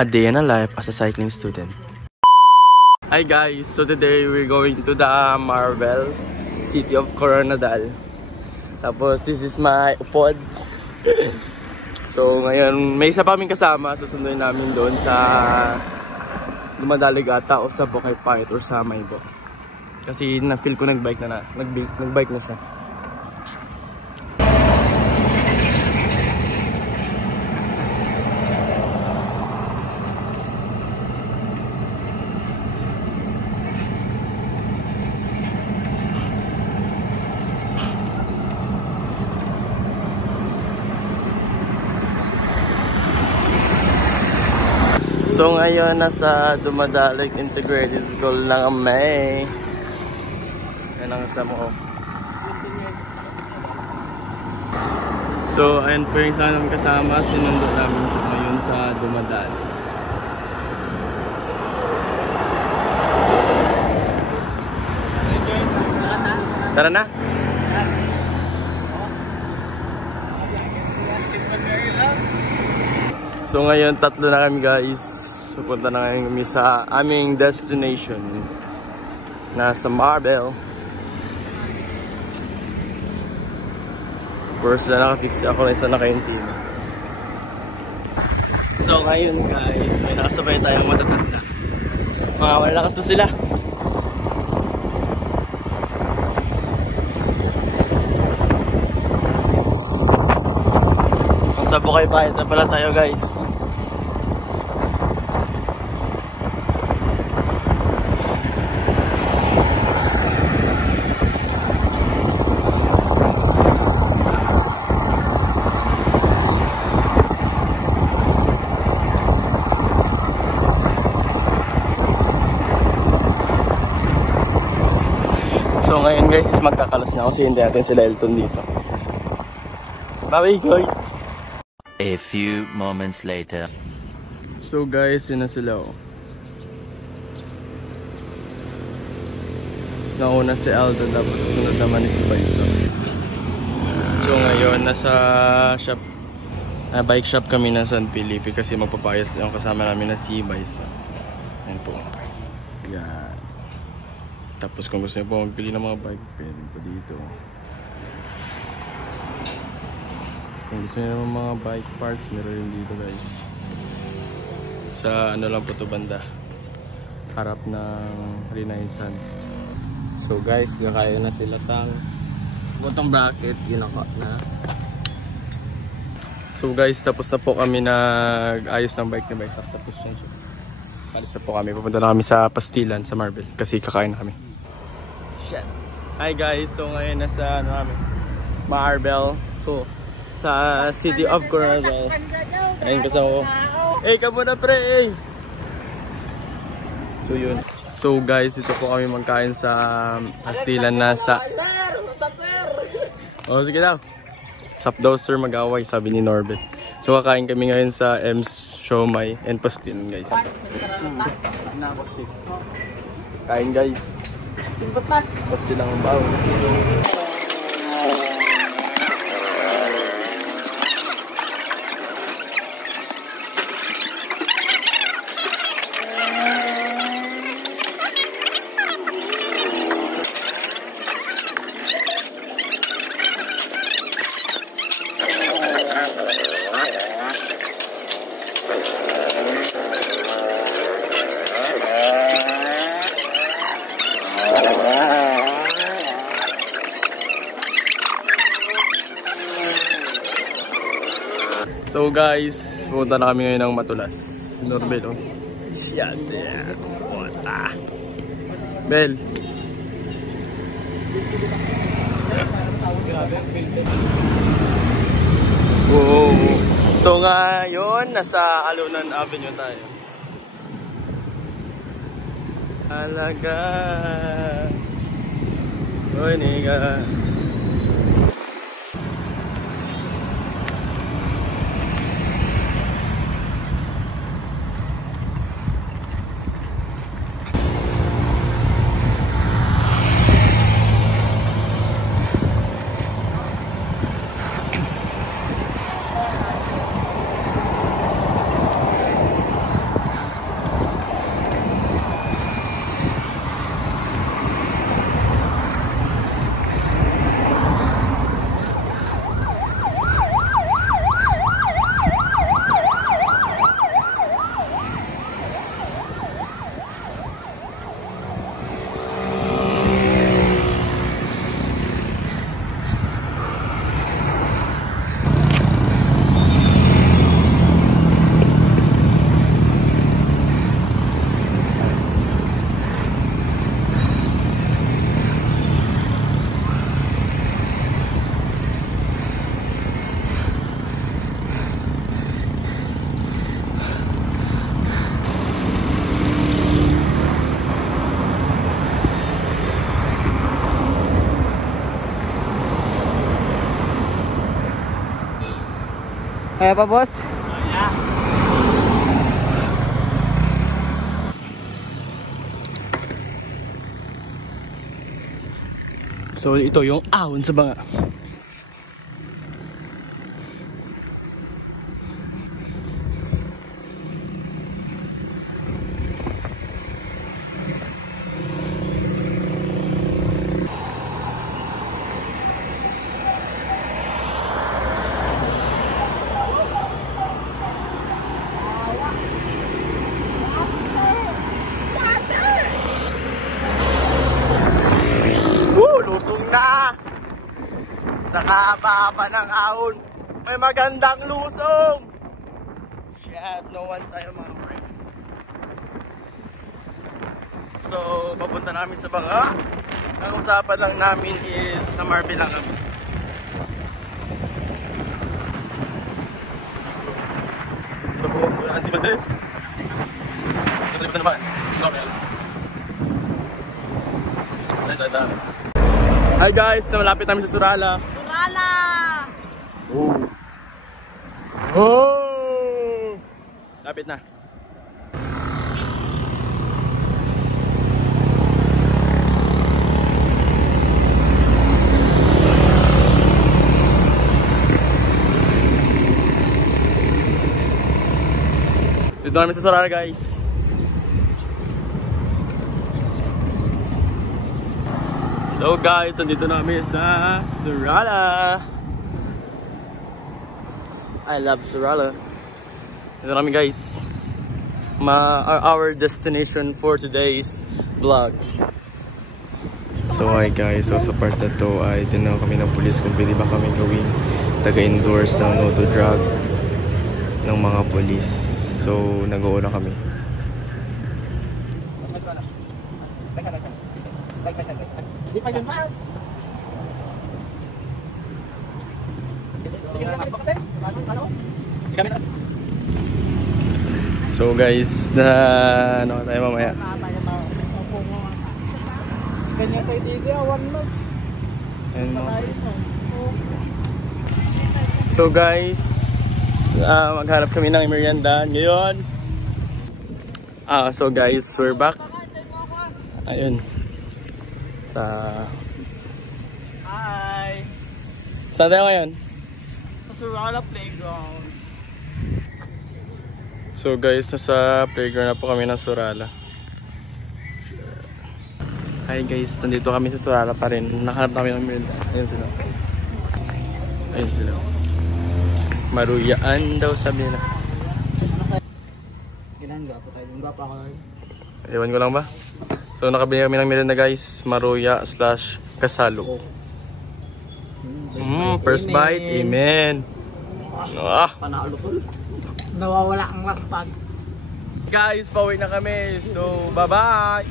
A day in a life as a cycling student. Hi guys, so today we're going to the Marvel City of Coronadal. Tapos this is my upod. So ngayon may isa pa kaming kasama, susunduin namin doon sa Dumadalig ata o sa Bukay Pait or sa Maybo. Kasi na-feel ko nagbike na siya. So ngayon nasa Dumadalig Integrated School na kami. Yan ang kasama ko. So ayun po yung sana kasama. Sinundo namin siya ngayon sa Dumadalig. Tara na! So ngayon tatlo na kami guys. Pupunta na ngayon kami sa aming destination. Nasa Marvel. First na nakafix ako na isa naka-intim. So ngayon guys, may nakasabay tayong matatanda. Mga malalakas to sila. Sa Bukay Pait na pala tayo guys. So ngayon guys is magkakalas na kasi hindi natin sila Elton dito. Bye guys! A few moments later. So guys, yun na sila oh. Nauna si Aldo, tapos sunod naman si Baito. So ngayon, nasa shop, bike shop kami ng San Felipe kasi magpapayas yung kasama namin na si Baisa. Yan po. Yan. Tapos kung gusto niyo po magpili ng mga bike, pwede po dito. Kung gusto niyo ng mga bike parts, meron rin dito guys. Sa ano lang po to banda, harap ng Renaissance. So guys, gakaya na sila sa bottom bracket, ginaka na. So guys, tapos na po kami nag-ayos ng bike ni Baisak. Tapos yun, so alis na po kami, pupunta na kami sa Pastilan sa Marvel kasi kakain na kami. Shit. Hi guys, so ngayon nasa ano kami, Marvel. So sa City of Coronadal. Ayun kasama ko. Kamo na pre! So yun. So guys, ito po kami magkain sa Pastilan na sa... Oh, sige daw. Sup daw sir, mag-away, sabi ni Norbert. So kakain kami ngayon sa M's Siomai and Pastilan guys. Kain guys. Pastilan ang bawo. So guys, pupunta na kami ngayon ng Matulas. Norbel, oh. Yan, yan. Pumunta. Bel. Wow. So ngayon, nasa Alunan Avenue tayo. Alaga. Oy, niga. Kaya pa, boss? So ito yung ahon sa banga. Lusong na! Sa kahaba ng ahon, may magandang lusong! Shit, no one's tayo mga friend. So, papunta namin sa banga. Ang usapan lang namin is sa Marble lang kami. Ito po, wala si Mades. Nasa liputan naman. Stop yan. Dami. Hi guys, malapit namin sa Surala. Surala! Oh! Lapit na. Dito namin sa Surala guys. So guys, nandito namin sa Surala. I love Surala. Dito namin guys. Our destination for today's vlog. So hi guys, so sa part na to ay tinanong kami ng pulis kung pwede ba kami gawin taga-endorse ng no to drug ng mga pulis. So nag-uuna kami. Di pa yun ba? So guys, na ano tayo mamaya. Ganyan tayo dito, awan mo. So guys, maghanap kami ng merienda ngayon. So guys, we're back. Ayun. Hi! Saan tayo ngayon? Sa Surala Playground. So guys, nasa playground na po kami ng Surala. Hi guys, nandito kami sa Surala pa rin. Nakahanap namin ng merienda. Ayun sila. Ayun sila. Maruyaan daw sabi nila. Ginangga po tayo. Ginangga pa ako. Ewan ko lang ba? So nakabili kami ng merienda guys. Maruya / kasalo. First bite. Amen. Panalo tol. Nawawala ang laspag. Guys, pauwi na kami. So bye bye.